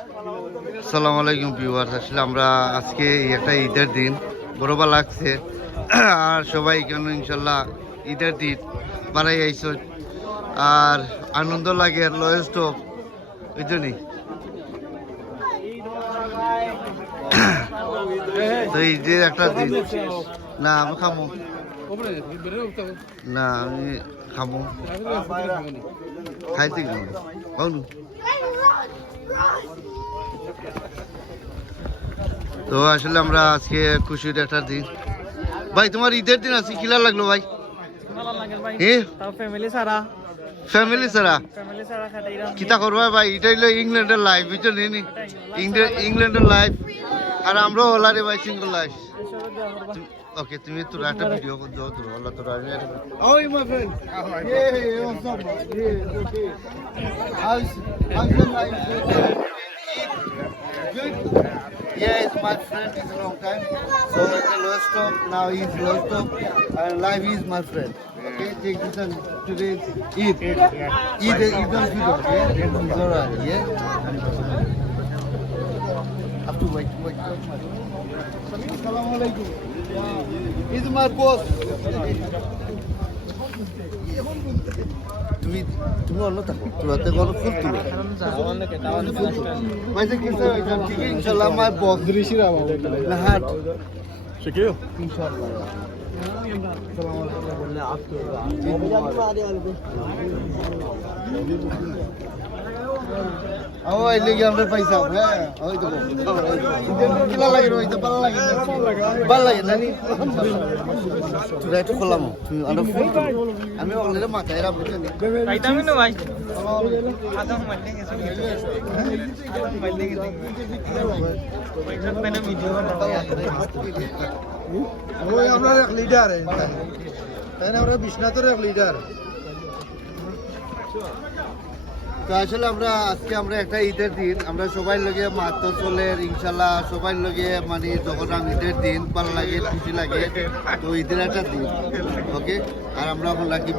আসসালামু আলাইকুম ভিউয়ার্স। আসলে আমরা আজকে একটা ঈদের দিন বড়বা লাগছে আর সবাই কেন ইনশাল্লাহ ঈদের দিন বাড়াই আইস আর আনন্দ লাগে লয়েস্ট অফ ওই জন্যই তো ঈদের একটা দিন। না আমি খামো না আমি খামো খাইতে গেলাম বলুন। তো আসলে আমরা আজকে খুশির একটা দিন। ভাই তোমার ঈদের দিন আজকে কিলা লাগলো ভাই? ফ্যামিলি ছাড়া কিতা করবা ভাই? এটা হইলো ইংল্যান্ডের লাইফ, বুঝছো নি? ইংল্যান্ডের লাইফ আর আমরাও ওলারে ভাই সিঙ্গল লাইফ। ওকে তুমি তোর একটা ভিডিও কর দাও তোর ওলা তোর আমি How are you, my friend? Yeah, what's up, man? Yeah, okay. How's your life? Good? Yeah, it's my friend. It's a long time. So it's a lowest stop. Now he's lowest stop. And life is my friend. Okay, take this one today. Eat. Eat don't feed us, yeah? It's alright, yeah? Have to wait. Assalamu alaikum. He's my boss. তুমি অন্য থাকো তোরাতে গল্প ফুল তুলো পয়সা কিনতে ঠিক আছে ইনশাআল্লাহ আমার বক দৃশ্যরা না হাট শিখিও ইনশাআল্লাহ ওই লেগে আমরা পয়সা হ্যাঁ ওই তো কিলা লাগে ওই তো ভালো লাগে নানি তোরা একটু খোলাম তুমি আরো ফুল আমি অলরেডি মাথায় রাখবো পাইতামি না ভাই আদম মারলে গেছে মারলে গেছে পয়সা পেনা ভিডিও ওই আমরা এক লিডার তাই না আমরা বিশ্বনাথের এক লিডার। তো আসলে আজকে আমরা একটা ঈদের দিন আমরা সবাই লগে মাত্র চলের ইনশাল্লাহ সবাই লগে মানে যখন ঈদের দিন ভালো লাগে খুশি লাগে তো ঈদের একটা দিন ওকে। আর আমরা এখন লাগি